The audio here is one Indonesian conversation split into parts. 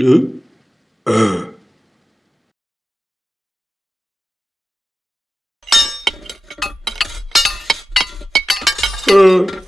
Huh? Uh, uh.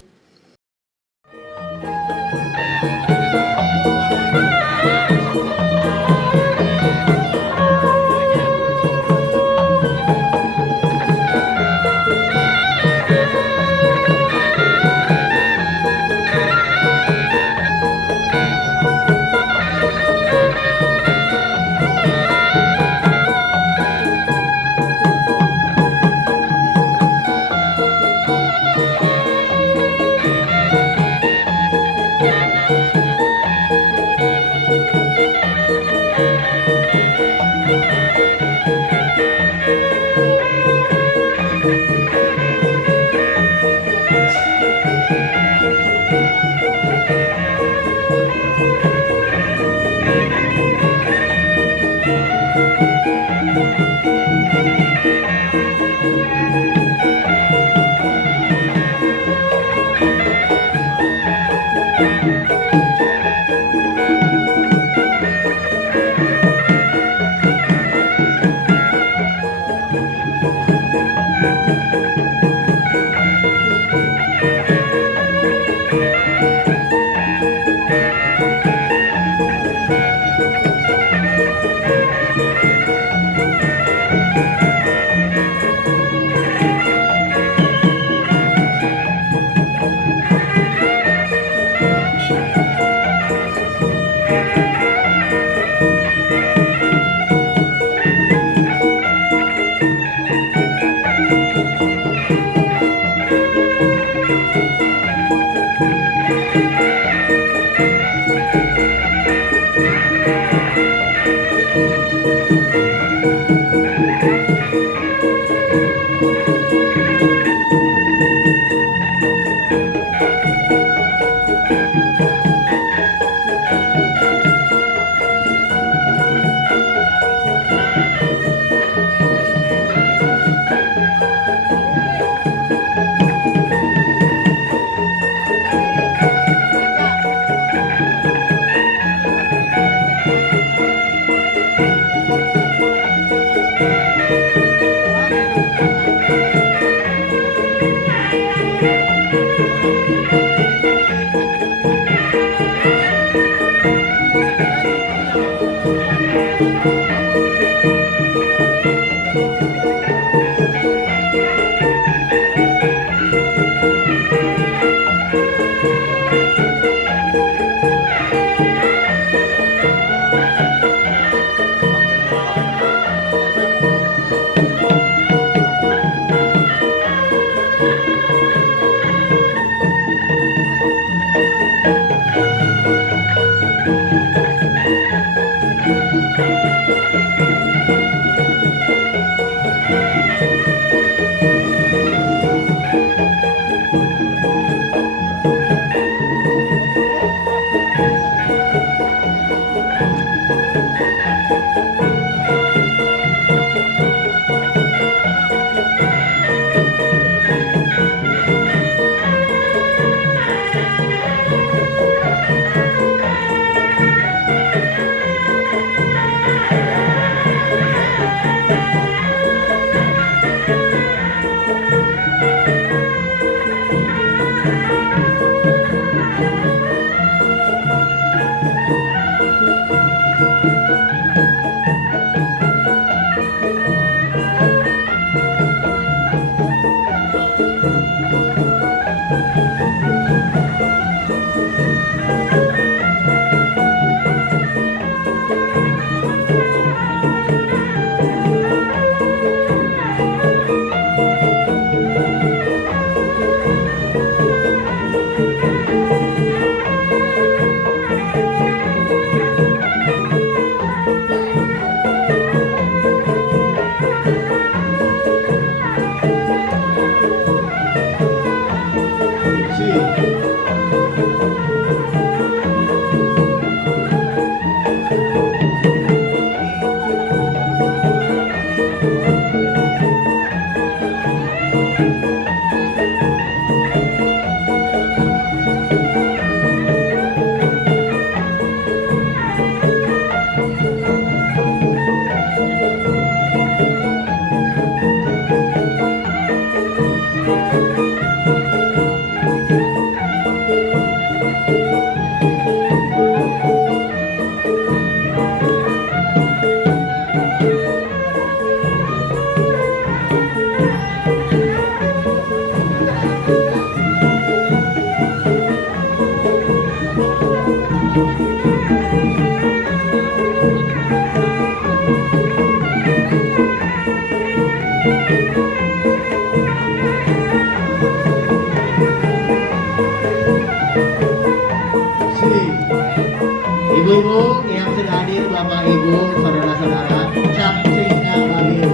yang sudah hadir, Bapak Ibu, saudara-saudara, capcingnya Babin.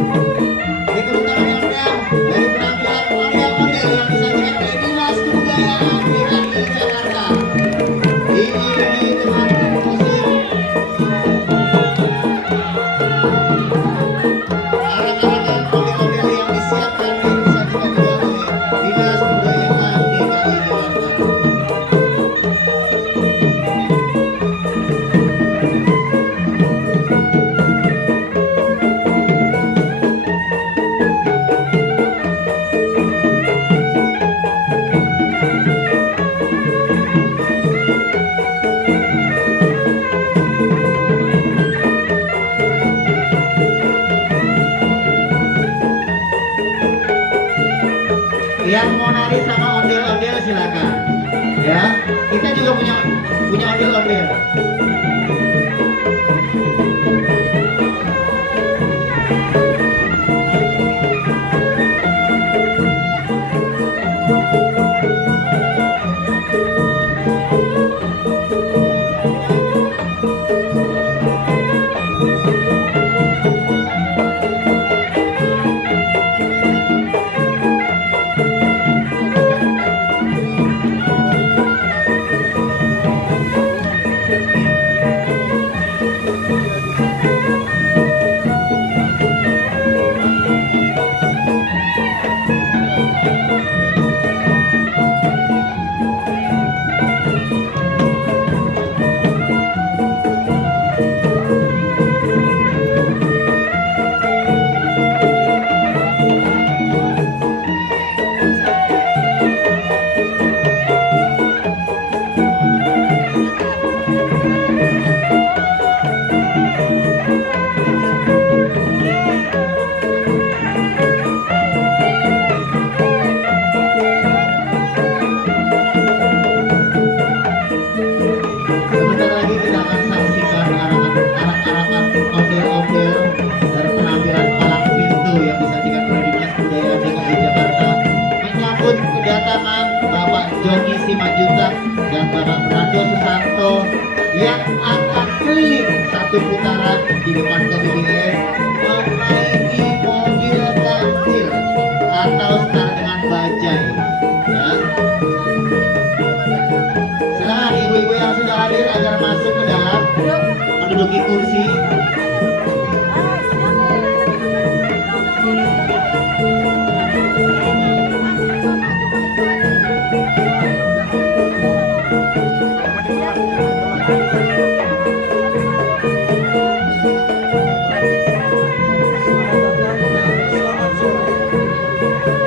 Ini tepuk tangan yang meriah dari penampilan ondel-ondel yang disajikan oleh Dinas Kebudayaan DKI Jakarta. Diiringi dengan musik arak-arakan ondel-ondel yang disiapkan dan disajikan juga oleh Dinas Kebudayaan DKI Jakarta. Yang mau nari sama ondel-ondel silakan. Ya, kita juga punya ondel-ondel. Sebentar lagi kita akan saksikan arak-arakan ondel-ondel dari penampilan palang pintu yang disajikan oleh Dinas Kebudayaan DKI Jakarta menyambut kedatangan Bapak Joni Simanjuntak dan Bapak Brando Susanto yang akan keliling satu putaran di depan KBBS menaiki mobil ganjil atau setara dengan bajai. Ya. Silakan ibu-ibu yang sudah hadir agar masuk ke dalam menduduki kursi. Selamat sore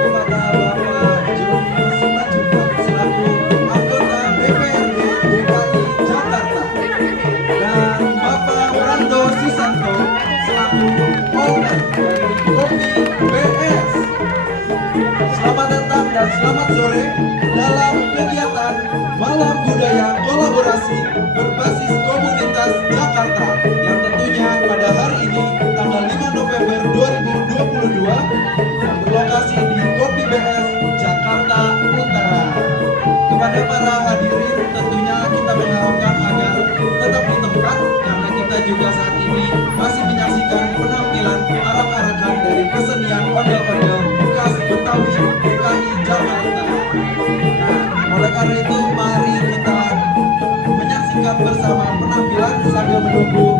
kepada Bapak Joni Simanjuntak selaku anggota DPRD DKI Jakarta dan Bapak Brando Susanto selaku owner dari Kopi BS. Selamat datang dan selamat sore dalam kegiatan Malam Budaya Kolaborasi berbasis komunitas Jakarta yang tentunya pada hari ini tanggal 5 November 2022 yang berlokasi di Kopi BS Jakarta Utara. Kepada para hadirin tentunya kita mengharapkan agar tetap di tempat karena kita juga saat ini masih menyaksikan penampilan arak-arakan dari kesenian ondel-ondel khas Betawi DKI Jakarta. Nah, oleh karena itu mari kita menyaksikan bersama penampilan sambil menunggu